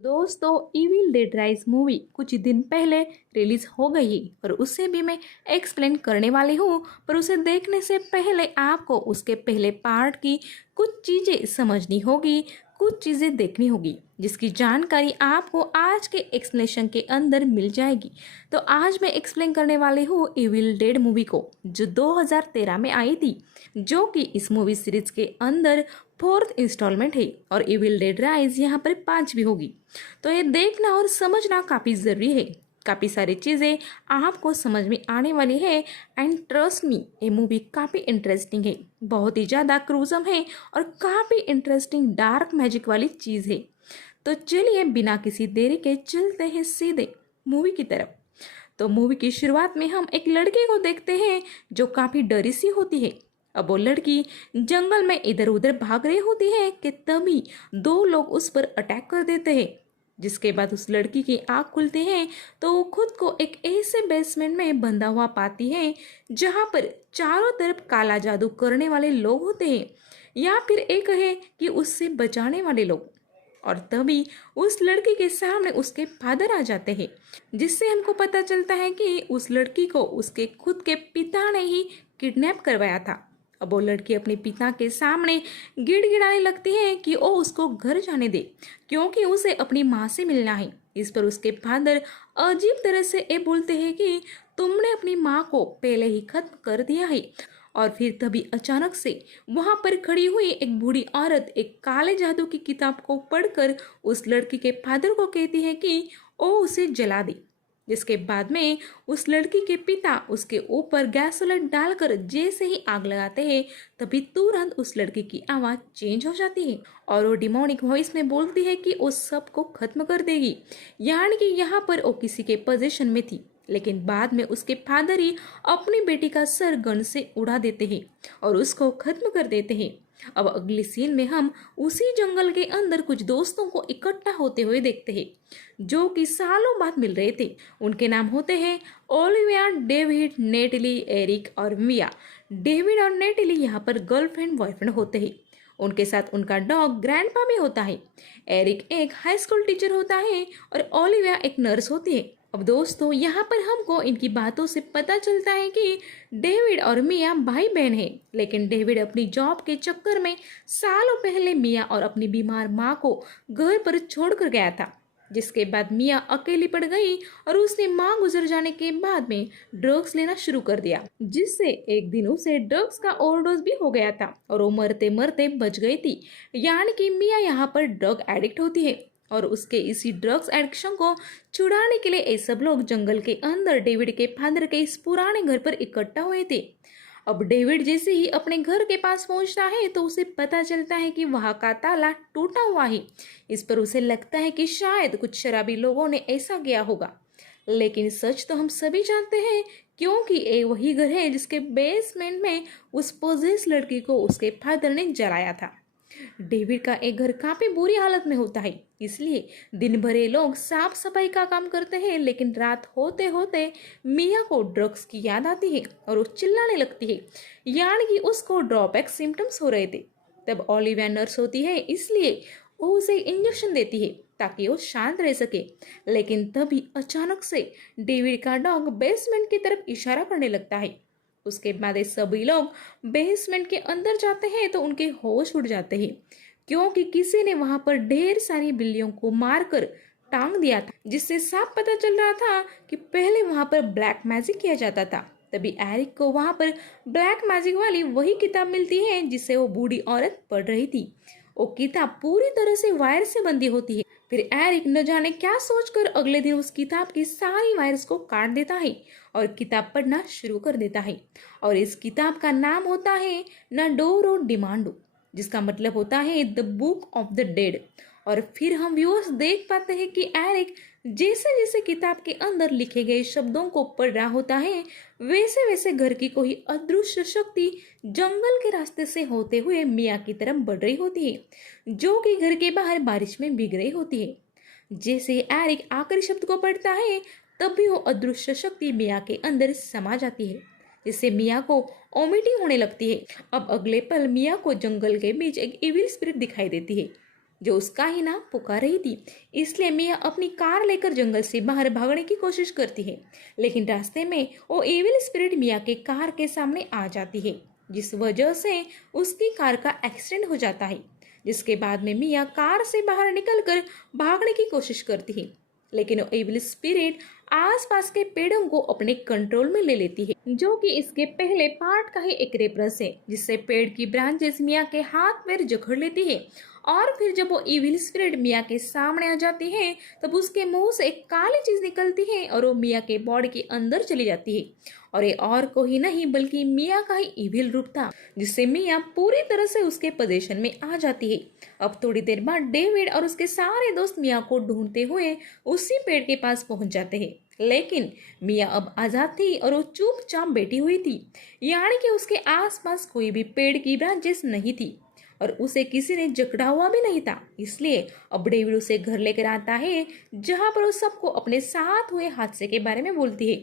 दोस्तों, evil dead rise movie कुछ दिन पहले रिलीज हो गई है और उससे भी मैं एक्सप्लेन करने वाली हूँ। पर उसे देखने से पहले आपको उसके पहले पार्ट की कुछ चीज़ें समझनी होगी, कुछ चीज़ें देखनी होगी, जिसकी जानकारी आपको आज के एक्सप्लेनेशन के अंदर मिल जाएगी। तो आज मैं एक्सप्लेन करने वाली हूँ इविल डेड मूवी को, जो 2013 में आई थी, जो कि इस मूवी सीरीज के अंदर फोर्थ इंस्टॉलमेंट है और इविल डेड राइज यहाँ पर 5वीं होगी। तो ये देखना और समझना काफ़ी ज़रूरी है। काफ़ी सारी चीज़ें आपको समझ में आने वाली है। एंड ट्रस्ट मी, ये मूवी काफ़ी इंटरेस्टिंग है, बहुत ही ज़्यादा क्रूजम है और काफ़ी इंटरेस्टिंग डार्क मैजिक वाली चीज़ है। तो चलिए बिना किसी देरी के चलते हैं सीधे मूवी की तरफ। तो मूवी की शुरुआत में हम एक लड़के को देखते हैं जो काफ़ी डरी सी होती है। अब वो लड़की जंगल में इधर उधर भाग रही होती है कि तभी दो लोग उस पर अटैक कर देते हैं। जिसके बाद उस लड़की की आँख खुलती है तो वो खुद को एक ऐसे बेसमेंट में बंधा हुआ पाती है जहाँ पर चारों तरफ काला जादू करने वाले लोग होते हैं, या फिर एक है कि उससे बचाने वाले लोग। और तभी उस लड़की के सामने उसके फादर आ जाते हैं, जिससे हमको पता चलता है कि उस लड़की को उसके खुद के पिता ने ही किडनैप करवाया था। अब वो लड़की अपने पिता के सामने गिड़गिड़ाने लगती है कि वो उसको घर जाने दे, क्योंकि उसे अपनी माँ से मिलना है। इस पर उसके फादर अजीब तरह से ये बोलते हैं कि तुमने अपनी माँ को पहले ही खत्म कर दिया है। और फिर तभी अचानक से वहां पर खड़ी हुई एक बूढ़ी औरत एक काले जादू की किताब को पढ़कर उस लड़की के फादर को कहती है कि वो उसे जला दे। जिसके बाद में उस लड़की के पिता उसके ऊपर गैसोलीन डालकर जैसे ही आग लगाते हैं, तभी तुरंत उस लड़की की आवाज़ चेंज हो जाती है और वो डिमोनिक वॉइस में बोलती है कि वो सबको खत्म कर देगी। यानी कि यहाँ पर वो किसी के पोजीशन में थी, लेकिन बाद में उसके फादर ही अपनी बेटी का सर गन से उड़ा देते हैं और उसको खत्म कर देते हैं। अब अगली सीन में हम उसी जंगल के अंदर कुछ दोस्तों को इकट्ठा होते हुए देखते हैं, जो कि सालों बाद मिल रहे थे। उनके नाम होते हैं ओलिविया, डेविड, नेटली, एरिक और मिया। डेविड और नेटली यहाँ पर गर्लफ्रेंड बॉयफ्रेंड होते हैं। उनके साथ उनका डॉग ग्रैंडपा भी होता है। एरिक एक हाई स्कूल टीचर होता है और ओलिविया एक नर्स होती है। अब दोस्तों, यहाँ पर हमको इनकी बातों से पता चलता है कि डेविड और मिया भाई बहन हैं, लेकिन डेविड अपनी जॉब के चक्कर में सालों पहले मिया और अपनी बीमार माँ को घर पर छोड़कर गया था। जिसके बाद मिया अकेली पड़ गई और उसने माँ गुजर जाने के बाद में ड्रग्स लेना शुरू कर दिया, जिससे एक दिन उसे ड्रग्स का ओवरडोज भी हो गया था और वो मरते मरते बच गई थी। यानी कि मिया यहाँ पर ड्रग एडिक्ट होती है और उसके इसी ड्रग्स एडिक्शन को छुड़ाने के लिए ये सब लोग जंगल के अंदर डेविड के फादर के इस पुराने घर पर इकट्ठा हुए थे। अब डेविड जैसे ही अपने घर के पास पहुंचता है तो उसे पता चलता है कि वहां का ताला टूटा हुआ है। इस पर उसे लगता है कि शायद कुछ शराबी लोगों ने ऐसा किया होगा, लेकिन सच तो हम सभी जानते हैं, क्योंकि ये वही घर है जिसके बेसमेंट में उस पोजेस लड़की को उसके फादर ने जलाया था। डेविड का एक घर काफी बुरी हालत में होता है, इसलिए दिन भर ये लोग साफ सफाई का काम करते हैं, लेकिन रात होते होते मिया को ड्रग्स की याद आती है और वो चिल्लाने लगती है। यानी कि उसको ड्रॉबैक सिम्टम्स हो रहे थे। तब ओलिविया नर्स होती है, इसलिए वो उसे इंजेक्शन देती है ताकि वो शांत रह सके। लेकिन तभी अचानक से डेविड का डॉग बेसमेंट की तरफ इशारा करने लगता है। उसके बाद ये सभी लोग बेसमेंट के अंदर जाते हैं तो उनके होश उड़ जाते हैं, क्योंकि किसी ने वहां पर ढेर सारी बिल्लियों को मारकर टांग दिया था, जिससे साफ पता चल रहा था कि पहले वहां पर ब्लैक मैजिक किया जाता था। तभी एरिक को वहां पर ब्लैक मैजिक वाली वही किताब मिलती है जिसे वो बूढ़ी औरत पढ़ रही थी। वो किताब पूरी तरह से वायर से बंधी होती है। फिर एरिक न जाने क्या सोचकर अगले दिन उस किताब की सारी वायर्स को काट देता है और किताब पढ़ना शुरू कर देता है। और इस किताब का नाम होता है नाडोरो डिमांडो, जिसका मतलब होता है the book of the dead. और फिर हम व्यूअर्स देख पाते हैं कि एरिक जैसे जैसे किताब के अंदर लिखे गए शब्दों को पढ़ रहा होता है, वैसे वैसे घर की कोई अदृश्य शक्ति जंगल के रास्ते से होते हुए मिया की तरफ बढ़ रही होती है, जो कि घर के बाहर बारिश में भीग रही होती है। जैसे एरिक आखिरी शब्द को पढ़ता है, तब भी वो अदृश्य शक्ति मिया के अंदर समा जाती है, जिससे मिया को वोमिटिंग होने लगती है। अब अगले पल मिया को जंगल के बीच एक इविल स्पिरिट दिखाई देती है, जो उसका ही नाम पुकार रही थी। इसलिए मिया अपनी कार लेकर जंगल से बाहर भागने की कोशिश करती है, लेकिन रास्ते में वो एविल स्पिरिट मिया के कार के सामने आ जाती है, जिस वजह से उसकी कार का एक्सीडेंट हो जाता है। जिसके बाद में मिया कार से बाहर निकलकर भागने की कोशिश करती है, लेकिन वो एविल स्पिरिट आसपास के पेड़ों को अपने कंट्रोल में ले लेती है, जो कि इसके पहले पार्ट का ही एक रेफरेंस है, जिससे पेड़ की ब्रांचेस मिया के हाथ पैर जकड़ लेती है। और फिर जब वो इविल स्पिरिट मिया के सामने आ जाती है, तब उसके मुंह से एक काली चीज निकलती है और वो मिया के बॉडी के अंदर चली जाती है। और ये और कोई नहीं बल्कि मिया का ही इविल रूप था, जिससे मिया पूरी तरह से उसके पोजीशन में आ जाती है। अब थोड़ी देर बाद डेविड और उसके सारे दोस्त मिया को ढूंढते हुए उसी पेड़ के पास पहुंच जाते हैं, लेकिन मिया अब आजाद थी और वो चुपचाप बैठी हुई थी, यानी कि उसके आसपास कोई भी पेड़ की ब्रांचेस नहीं थी और उसे किसी ने जकड़ा हुआ भी नहीं था। इसलिए अब डेविड उसे घर लेकर आता है, जहां पर वो सबको अपने साथ हुए हादसे के बारे में बोलती है,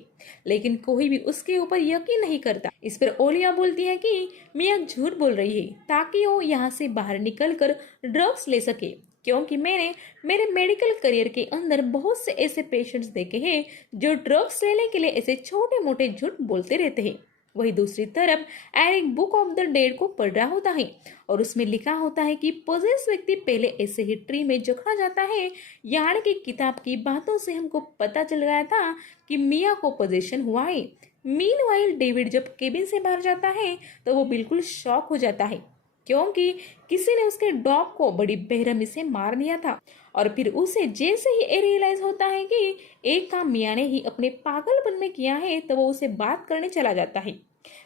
लेकिन कोई भी उसके ऊपर यकीन नहीं करता। इस पर ओलिया बोलती है कि मिया झूठ बोल रही है ताकि वो यहाँ से बाहर निकलकर ड्रग्स ले सके, क्योंकि मैंने मेरे मेडिकल करियर के अंदर बहुत से ऐसे पेशेंट्स देखे हैं जो ड्रग्स लेने के लिए ऐसे छोटे मोटे झूठ बोलते रहते हैं। वही दूसरी तरफ Eric book of the dead को पढ़ रहा होता है और उसमें लिखा होता है कि पोजेस व्यक्ति पहले ऐसे ही ट्री में जकड़ा जाता है, यानी कि किताब की बातों से हमको पता चल रहा था कि मिया को पोजेशन हुआ है। मीनवाइल डेविड जब केबिन से बाहर जाता है तो वो बिल्कुल शॉक हो जाता है, क्योंकि किसी ने उसके डॉग को बड़ी बेरहमी से मार दिया था। और फिर उसे जैसे ही रियलाइज होता है कि एक काम मिया ने ही अपने पागलपन में किया है, तो वो उसे बात करने चला जाता है।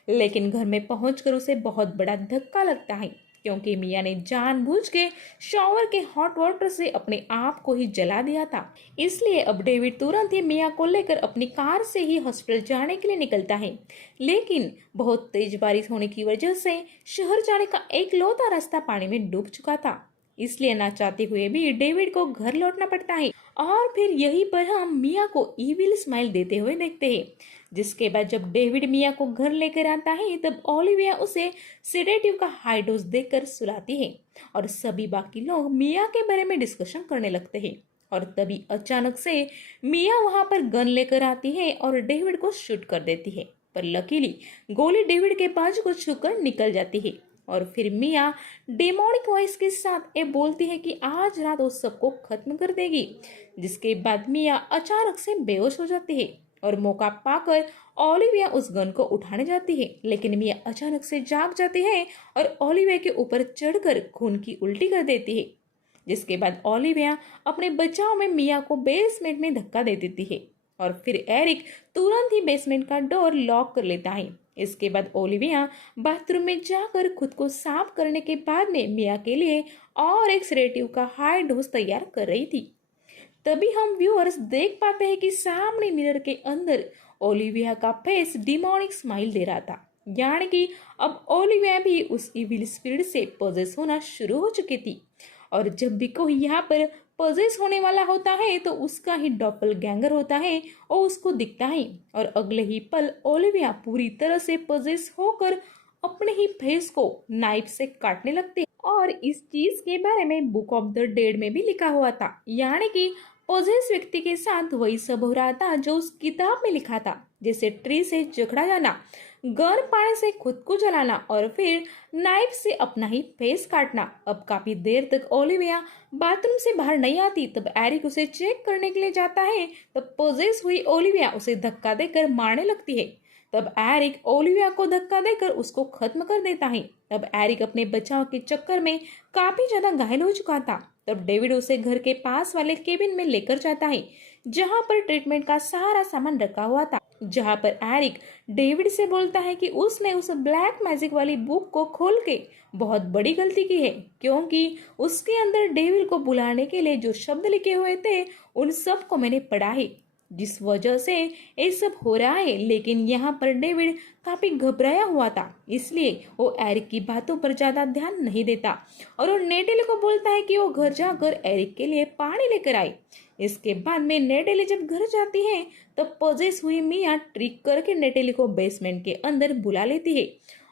लेकिन घर में पहुंचकर उसे बहुत बड़ा धक्का लगता है, क्योंकि मिया ने जानबूझ के शॉवर के हॉट वाटर से अपने आप को ही जला दिया था। इसलिए अब डेविड तुरंत ही मिया को लेकर अपनी कार से ही हॉस्पिटल जाने के लिए निकलता है, लेकिन बहुत तेज बारिश होने की वजह से शहर जाने का एक लौता रास्ता पानी में डूब चुका था। इसलिए ना चाहते हुए भी डेविड को घर लौटना पड़ता है। और फिर यहीं पर हम मिया को इविल स्माइल देते हुए देखते हैं। जिसके बाद जब डेविड मिया को घर लेकर आता है, तब ओलिविया उसे सेडेटिव का हाई डोज देकर सुलाती है और सभी बाकी लोग मिया के बारे में डिस्कशन करने लगते हैं। और तभी अचानक से मिया वहां पर गन लेकर आती है और डेविड को शूट कर देती है, पर लकीली गोली डेविड के बाजू को छूकर निकल जाती है। और फिर मिया डेमोनिक वॉइस के साथ ये बोलती है कि आज रात वो सबको खत्म कर देगी। जिसके बाद मिया अचानक से बेहोश हो जाती है और मौका पाकर ओलिविया उस गन को उठाने जाती है, लेकिन मिया अचानक से जाग जाती है और ओलिविया के ऊपर चढ़कर खून की उल्टी कर देती है। जिसके बाद ओलिविया अपने बचाव में मिया को बेसमेंट में धक्का दे देती है और फिर एरिक तुरंत ही बेसमेंट का डोर लॉक कर लेता है। इसके बाद ओलिविया बाथरूम में जाकर खुद को साफ करने के बाद में मिया के लिए और एक सेडेटिव का हाई डोज तैयार कर रही थी। तभी हम व्यूअर्स देख पाते हैं कि सामने मिरर के अंदर ओलिविया का फेस डिमोनिक स्माइल दे रहा था, यानी कि अब ओलिविया भी उस इविल स्पिरिट से पोजेस होना शुरू हो चुकी थी। और जब भी कोई यहाँ पर पोजेस होने वाला होता है तो उसका ही डॉपलगैंगर होता है और उसको दिखता है, और अगले ही पल ओलिविया पूरी तरह से पोजेस होकर अपने ही फेस को नाइफ से काटने लगते। और इस चीज के बारे में बुक ऑफ द डेड में भी लिखा हुआ था, यानी कि पोजेस व्यक्ति के साथ वही सब हो रहा था जो उस किताब में लिखा था, जैसे ट्री से जकड़ा जाना, गर्म पानी से खुद को जलाना और फिर नाइफ से अपना ही फेस काटना। अब काफी देर तक ओलिविया बाथरूम से बाहर नहीं आती। तब एरिक उसे चेक करने के लिए जाता है, तब पोजेस हुई ओलिविया उसे धक्का देकर मारने लगती है। तब एरिक ओलिविया को धक्का देकर उसको खत्म कर देता है। तब एरिक अपने बचाव के चक्कर में काफी ज्यादा घायल हो चुका था। तब डेविड उसे घर के पास वाले केबिन में लेकर जाता है, जहां पर ट्रीटमेंट का सारा सामान रखा हुआ था। जहां पर एरिक डेविड से बोलता है कि उसने उस ब्लैक मैजिक वाली बुक को खोल के बहुत बड़ी गलती की है, क्योंकि उसके अंदर डेविल को बुलाने के लिए जो शब्द लिखे हुए थे उन सब को मैंने पढ़ा है, जिस वजह से ये सब हो रहा है। लेकिन यहाँ पर डेविड काफी घबराया हुआ था, इसलिए वो एरिक की बातों पर ज्यादा ध्यान नहीं देता और वो नेटेली को बोलता है कि वो घर जाकर एरिक के लिए पानी लेकर आए। इसके बाद में नेटेली जब घर जाती है तब पोजेस हुई मिया ट्रिक करके नेटेली को बेसमेंट के अंदर बुला लेती है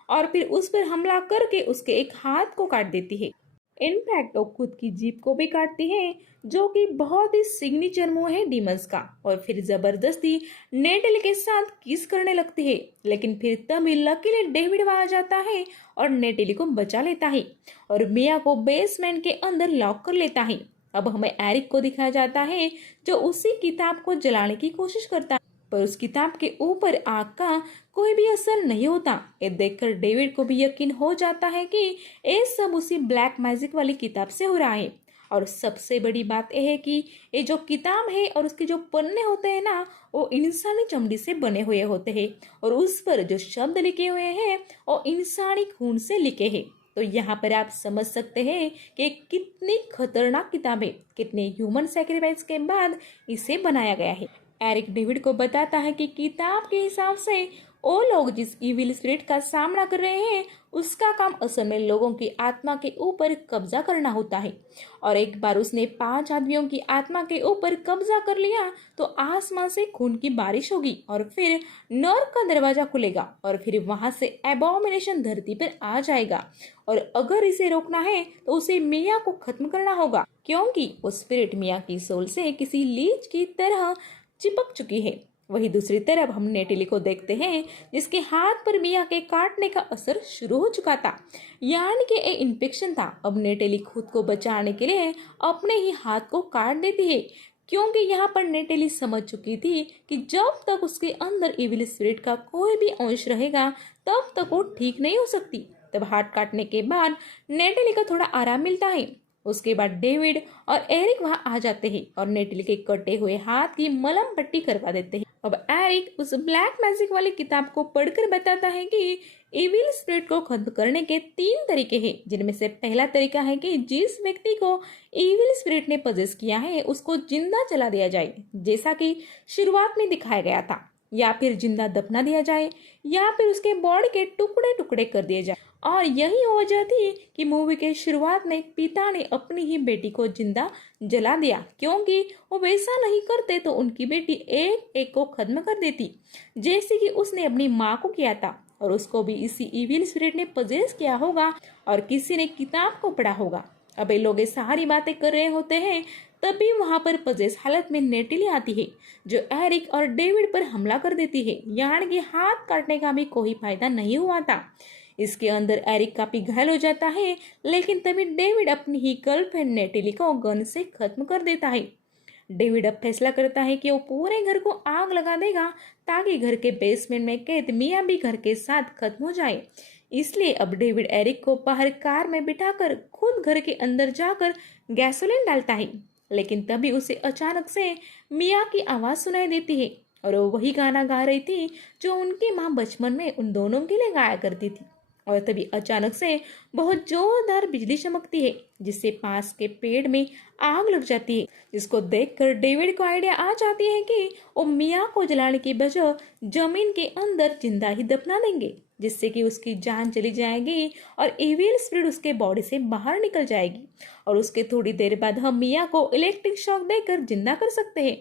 और फिर उस पर हमला करके उसके एक हाथ को काट देती है। इनफैक्ट वो खुद की जीभ को भी काटती है, जो कि बहुत ही सिग्नेचर मूव है डीमंस का। और फिर जबरदस्ती नेटली के साथ किस करने लगती है, लेकिन फिर तभी लकीली डेविड वहां आ जाता है और नेटली को बचा लेता है और मिया को बेसमेंट के अंदर लॉक कर लेता है। अब हमें एरिक को दिखाया जाता है, जो उसी किताब को जलाने की कोशिश करता है, पर उस किताब के ऊपर आग का कोई भी असर नहीं होता। ये देखकर डेविड को भी यकीन हो जाता है कि ये सब उसी ब्लैक मैजिक वाली किताब से हो रहा है। और सबसे बड़ी बात यह है कि ये जो किताब है और उसके जो पन्ने होते हैं ना, वो इंसानी चमड़ी से बने हुए होते हैं और उस पर जो शब्द लिखे हुए हैं वो इंसानी खून से लिखे हैं। तो यहाँ पर आप समझ सकते हैं कि कितनी खतरनाक किताब है, कितने ह्यूमन सेक्रीफाइस के बाद इसे बनाया गया है। एरिक डेविड को बताता है कि किताब के हिसाब से वो लोग जिस इविल स्पिरिट का सामना कर रहे हैं, उसका काम असल में लोगों की आत्मा के ऊपर कब्जा करना होता है। और एक बार उसने 5 आदमियों की आत्मा के ऊपर कब्जा कर लिया तो आसमान से खून की बारिश होगी और फिर नर्क का दरवाजा खुलेगा और फिर वहां से एबोमिनेशन धरती पर आ जाएगा। और अगर इसे रोकना है तो उसे मिया को खत्म करना होगा, क्योंकि वो स्पिरिट मिया की सोल से किसी लीच की तरह चिपक चुकी है। वही दूसरी तरफ हम नेटेली को देखते हैं, जिसके हाथ पर मिया के काटने का असर शुरू हो चुका था, यानी कि एक इन्फेक्शन था। अब नेटेली खुद को बचाने के लिए अपने ही हाथ को काट देती है, क्योंकि यहाँ पर नेटेली समझ चुकी थी कि जब तक उसके अंदर इविल स्पिरिट का कोई भी अंश रहेगा तब तक वो ठीक नहीं हो सकती। तब हाथ काटने के बाद नेटेली को थोड़ा आराम मिलता है। उसके बाद डेविड और एरिक वहां आ जाते हैं और नेटली के कटे हुए हाथ की मलहम पट्टी करवा देते हैं। अब एरिक उस ब्लैक मैजिक वाली किताब को पढ़कर बताता है कि इविल स्पिरिट को खत्म करने के 3 तरीके हैं, जिनमें से पहला तरीका है कि जिस व्यक्ति को इविल स्पिरिट ने पजेस किया है उसको जिंदा जला दिया जाए, जैसा कि शुरुआत में दिखाया गया था, या फिर जिंदा दफना दिया जाए, या फिर उसके बॉडी के टुकड़े टुकड़े कर दिए जाए। और यही वजह थी कि मूवी के शुरुआत में पिता ने अपनी ही बेटी को जिंदा जला दिया, क्योंकि वो वैसा नहीं करते तो उनकी बेटी एक एक को खत्म कर देती, जैसे कि उसने अपनी माँ को किया था। और उसको भी इसी इविल स्पिरिट ने पजेस किया होगा और किसी ने किताब को पढ़ा होगा। अब ये लोग सारी बातें कर रहे होते हैं, तभी वहां पर पजेस हालत में नेटली आती है, जो एरिक और डेविड पर हमला कर देती है, यानी कि हाथ काटने का भी कोई फायदा नहीं हुआ था। इसके अंदर एरिक काफी घायल हो जाता है, लेकिन तभी डेविड अपनी ही गर्लफ्रेंड नेटेली को गन से खत्म कर देता है। डेविड अब फैसला करता है कि वो पूरे घर को आग लगा देगा, ताकि घर के बेसमेंट में कैद मिया भी घर के साथ खत्म हो जाए। इसलिए अब डेविड एरिक को बाहर कार में बिठाकर खुद घर के अंदर जाकर गैसोलीन डालता है, लेकिन तभी उसे अचानक से मिया की आवाज सुनाई देती है और वो वही गाना गा रही थी जो उनकी माँ बचपन में उन दोनों के लिए गाया करती थी। और तभी अचानक से बहुत जोरदार बिजली चमकती है, जिससे पास के पेड़ में आग लग जाती है, जिसको देखकर डेविड को आइडिया आ जाती है कि वो मिया को जलाने की बजाय जमीन के अंदर जिंदा ही दफना देंगे, जिससे कि उसकी जान चली जाएगी और इविल स्पिरिट उसके बॉडी से बाहर निकल जाएगी और उसके थोड़ी देर बाद हम मिया को इलेक्ट्रिक शॉक देकर जिंदा कर सकते हैं।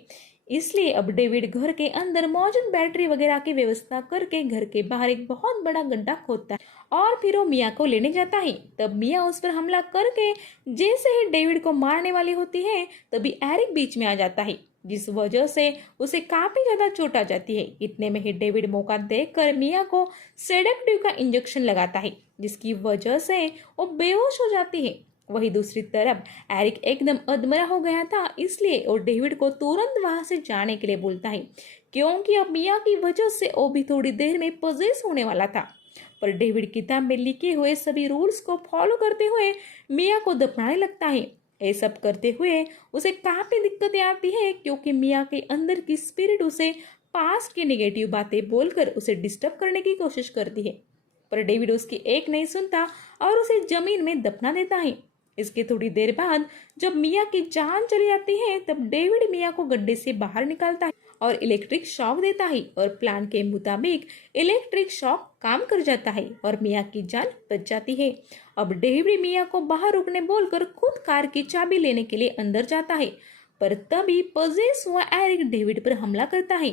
इसलिए अब डेविड घर के अंदर मौजूद बैटरी वगैरह की व्यवस्था करके घर के बाहर एक बहुत बड़ा गड्ढा खोदता है और फिर वो मिया को लेने जाता है। तब मिया उस पर हमला करके जैसे ही डेविड को मारने वाली होती है, तभी एरिक बीच में आ जाता है, जिस वजह से उसे काफी ज्यादा चोट आ जाती है। इतने में ही डेविड मौका देखकर मिया को सेडेक्टिव का इंजेक्शन लगाता है, जिसकी वजह से वो बेहोश हो जाती है। वही दूसरी तरफ एरिक एकदम अधमरा हो गया था, इसलिए वो डेविड को तुरंत वहां से जाने के लिए बोलता है, क्योंकि अब मिया की वजह से वो भी थोड़ी देर में पजेस होने वाला था। पर डेविड किताब में लिखे हुए सभी रूल्स को फॉलो करते हुए मिया को दफनाने लगता है। ये सब करते हुए उसे काफी दिक्कतें आती है, क्योंकि मिया के अंदर की स्पिरिट उसे पास्ट की नेगेटिव बातें बोलकर उसे डिस्टर्ब करने की कोशिश करती है। पर डेविड उसकी एक नहीं सुनता और उसे जमीन में दफना देता है। इसके थोड़ी देर बाद जब मिया की जान चली जाती है, तब डेविड मिया को गड्ढे से बाहर निकालता है और इलेक्ट्रिक शॉक देता है और प्लान के मुताबिक इलेक्ट्रिक शॉक काम कर जाता है और मिया की जान बच जाती है। अब डेविड मिया को बाहर रुकने बोलकर खुद कार की चाबी लेने के लिए अंदर जाता है, पर तभी पजेस हुआ एरिक डेविड पर हमला करता है।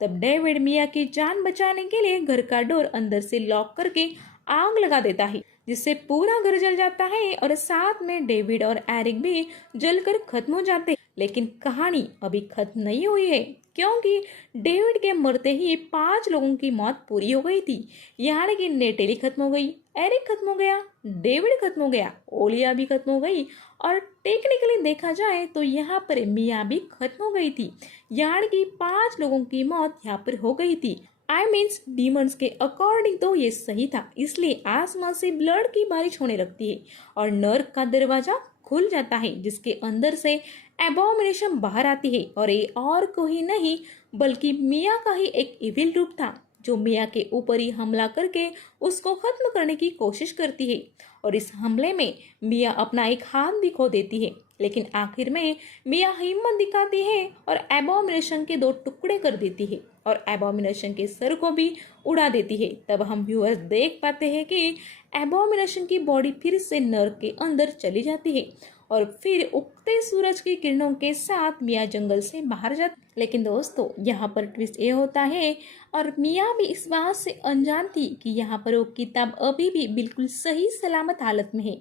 तब डेविड मिया की जान बचाने के लिए घर का डोर अंदर से लॉक करके आग लगा देता है, जिससे पूरा घर जल जाता है और साथ में डेविड और एरिक भी जलकर खत्म हो जाते हैं। लेकिन कहानी अभी खत्म नहीं हुई है, क्योंकि डेविड के मरते ही 5 लोगों की मौत पूरी हो गई थी। यानी कि नेटेली खत्म हो गई, एरिक खत्म हो गया, डेविड खत्म हो गया, ओलिया भी खत्म हो गई और टेक्निकली देखा जाए तो यहाँ पर मिया भी खत्म हो गई थी। यानी कि 5 लोगों की मौत यहाँ पर हो गई थी। आई मीन्स डीमंस के अकॉर्डिंग तो ये सही था, इसलिए आसमान से ब्लड की बारिश होने लगती है और नर्क का दरवाजा खुल जाता है, जिसके अंदर से एबोमिनेशन बाहर आती है और ये और कोई नहीं बल्कि मिया का ही एक इविल रूप था, जो मिया के ऊपर ही हमला करके उसको खत्म करने की कोशिश करती है। और इस हमले में मिया अपना एक हाथ भी खो देती है, लेकिन आखिर में मिया हिम्मत दिखाती है और एबोमिनेशन के 2 टुकड़े कर देती है और एबोमिनेशन के सर को भी उड़ा देती है। तब हम व्यूअर्स देख पाते हैं कि एबोमिनेशन की बॉडी फिर से नर्क के अंदर चली जाती है और फिर उगते सूरज की किरणों के साथ मिया जंगल से बाहर जाती। लेकिन दोस्तों, यहाँ पर ट्विस्ट ये होता है और मिया भी इस बात से अनजान थी कि यहाँ पर वो किताब अभी भी बिल्कुल सही सलामत हालत में है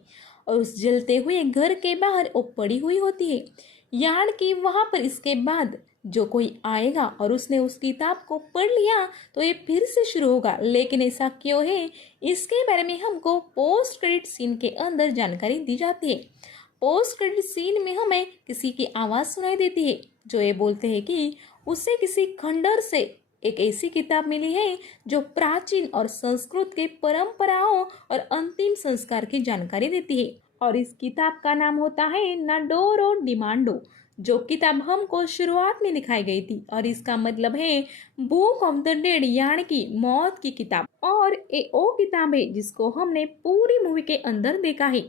और उस जलते हुए घर के बाहर वो पड़ी हुई होती है। यानी कि वहाँ पर इसके बाद जो कोई आएगा और उसने उस किताब को पढ़ लिया तो ये फिर से शुरू होगा। लेकिन ऐसा क्यों है, इसके बारे में हमको पोस्ट क्रेडिट सीन के अंदर जानकारी दी जाती है। पोस्ट क्रेडिट सीन में हमें किसी की आवाज़ सुनाई देती है, जो ये बोलते हैं कि उसे किसी खंडर से एक ऐसी किताब मिली है जो प्राचीन और संस्कृत के परंपराओं और अंतिम संस्कार की जानकारी देती है। और इस किताब का नाम होता है नाडोरो डिमांडो, जो किताब हमको शुरुआत में दिखाई गई थी और इसका मतलब है बुक ऑफ द डेड, यानी कि मौत की किताब। और ये वो किताब है जिसको हमने पूरी मूवी के अंदर देखा है।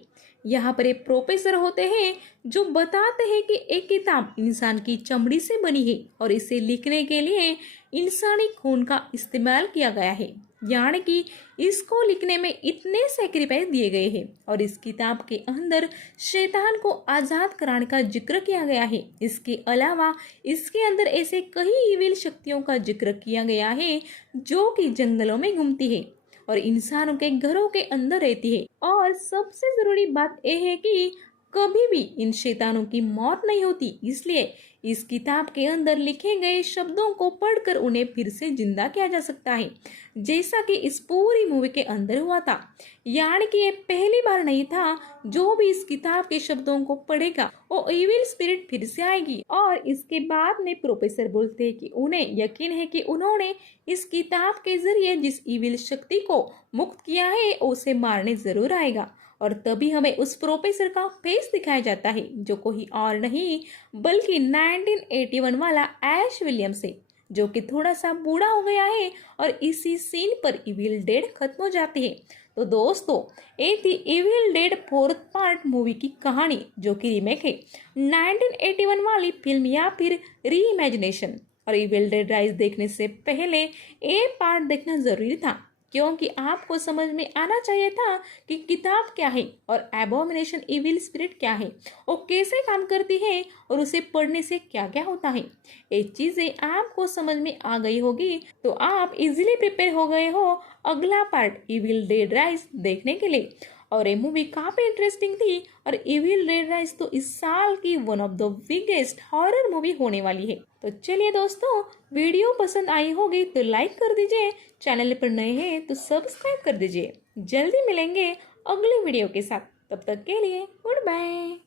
यहाँ पर एक प्रोफेसर होते हैं जो बताते हैं कि एक किताब इंसान की चमड़ी से बनी है और इसे लिखने के लिए इंसानी खून का इस्तेमाल किया गया है। यानी कि इसको लिखने में इतने सैक्रिफाइस दिए गए हैं और इस किताब के अंदर शैतान को आज़ाद कराने का जिक्र किया गया है। इसके अलावा इसके अंदर ऐसे कई इविल शक्तियों का जिक्र किया गया है जो कि जंगलों में घूमती है और इंसानों के घरों के अंदर रहती है। और सबसे जरूरी बात यह है कि कभी भी इन शैतानों की मौत नहीं होती, इसलिए इस किताब के अंदर लिखे गए शब्दों को पढ़कर उन्हें फिर से जिंदा किया जा सकता है, जैसा कि इस पूरी मूवी के अंदर हुआ था। यानी कि ये पहली बार नहीं था, जो भी इस किताब के शब्दों को पढ़ेगा वो इविल स्पिरिट फिर से आएगी। और इसके बाद में प्रोफेसर बोलते हैं कि उन्हें यकीन है कि उन्होंने इस किताब के जरिए जिस इविल शक्ति को मुक्त किया है उसे मारने जरूर आएगा। और तभी हमें उस प्रोफेसर का फेस दिखाया जाता है, जो कोई और नहीं बल्कि 1981 वाला ऐश विलियम्स है, जो कि थोड़ा सा बूढ़ा हो गया है और इसी सीन पर इविल डेड खत्म हो जाती है। तो दोस्तों, ये थी evil dead 4th part movie की कहानी, जो कि रीमेक है 1981 वाली फिल्म या फिर री इमेजिनेशन। और इविल डेड राइज देखने से पहले ये पार्ट देखना जरूरी था, क्योंकि आपको समझ में आना चाहिए था कि किताब क्या है और एबोमिनेशन इविल स्पिरिट क्या है, वो कैसे काम करती है और उसे पढ़ने से क्या क्या होता है। ये चीजें आपको समझ में आ गई होगी तो आप इजीली प्रिपेयर हो गए हो अगला पार्ट इविल डेड राइज देखने के लिए। और ये मूवी काफी इंटरेस्टिंग थी और इविल डेड राइज तो इस साल की one of the biggest horror movie होने वाली है। तो चलिए दोस्तों, वीडियो पसंद आई होगी तो लाइक कर दीजिए, चैनल पर नए हैं तो सब्सक्राइब कर दीजिए। जल्दी मिलेंगे अगले वीडियो के साथ, तब तक के लिए गुड बाय।